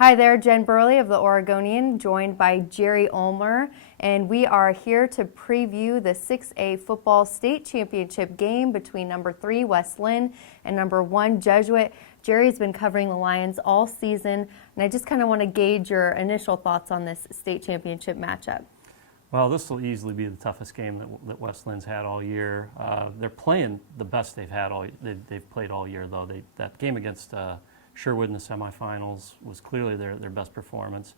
Hi there, Jen Burley of the Oregonian, joined by Jerry Ulmer, and we are here to preview the 6A football state championship game between number 3 West Linn and number 1 Jesuit. Jerry's been covering the Lions all season, and I just kind of want to gauge your initial thoughts on this state championship matchup. Well, this will easily be the toughest game that West Linn's had all year. They're playing the best they've had they've played all year, though. That game against Sherwood in the semifinals was clearly their best performance.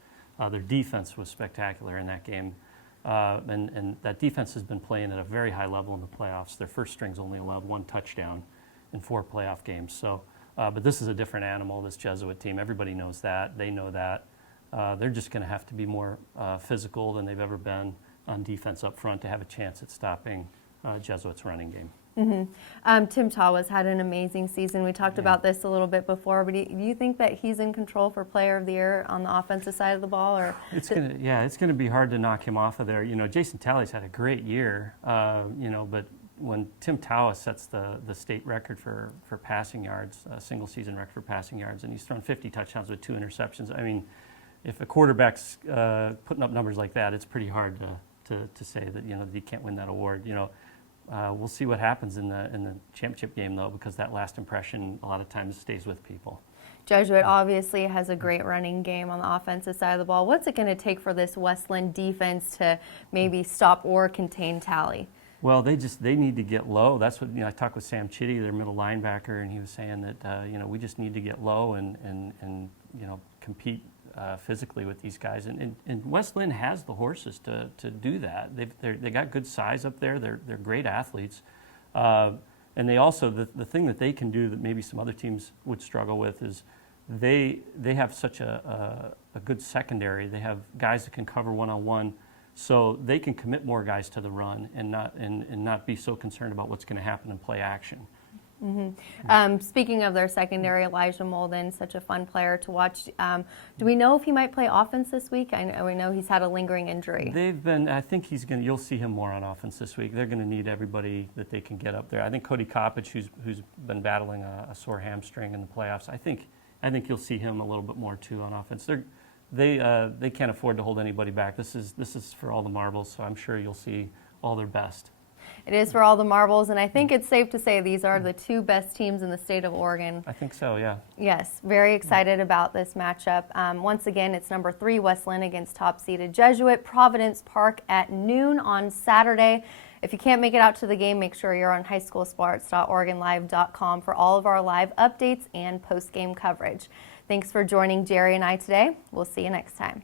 Their defense was spectacular in that game, and that defense has been playing at a very high level in the playoffs. Their first string's only allowed 1 touchdown in 4 playoff games. So, but this is a different animal. This Jesuit team, everybody knows that. They know that. They're just going to have to be more physical than they've ever been on defense up front to have a chance at stopping Jesuit's running game. Mm-hmm. Tim Tawas had an amazing season. We talked about this a little bit before, but do you think that he's in control for Player of the Year on the offensive side of the ball? Or it's gonna be hard to knock him off of there. You know, Jason Talley's had a great year. But when Tim Tawas sets the state record for passing yards, a single season record for passing yards, and he's thrown 50 touchdowns with 2 interceptions. I mean, if a quarterback's putting up numbers like that, it's pretty hard to say that that he can't win that award. We'll see what happens in the championship game, though, because that last impression a lot of times stays with people. Jesuit obviously has a great running game on the offensive side of the ball. What's it going to take for this West Linn defense to maybe stop or contain Talley? Well, they need to get low. That's what I talked with Sam Chitty, their middle linebacker, and he was saying that we just need to get low and compete physically with these guys, and West Linn has the horses to do that. They got good size up there. They're great athletes, and they also the thing that they can do that maybe some other teams would struggle with is they have such a good secondary. They have guys that can cover one-on-one, so they can commit more guys to the run and not be so concerned about what's going to happen in play action. Mm-hmm. Speaking of their secondary, Elijah Molden, such a fun player to watch. Do we know if he might play offense this week? We know he's had a lingering injury. I think you'll see him more on offense this week. They're going to need everybody that they can get up there. I think Cody Coppage, who's been battling a sore hamstring in the playoffs, I think you'll see him a little bit more too on offense. They can't afford to hold anybody back. This is for all the marbles, so I'm sure you'll see all their best. It is for all the marbles, and I think it's safe to say these are the 2 best teams in the state of Oregon. I think so, yeah. Yes, very excited about this matchup. Once again, it's number 3 West Linn against top-seeded Jesuit, Providence Park at noon on Saturday. If you can't make it out to the game, make sure you're on highschoolsports.oregonlive.com for all of our live updates and post-game coverage. Thanks for joining Jerry and I today. We'll see you next time.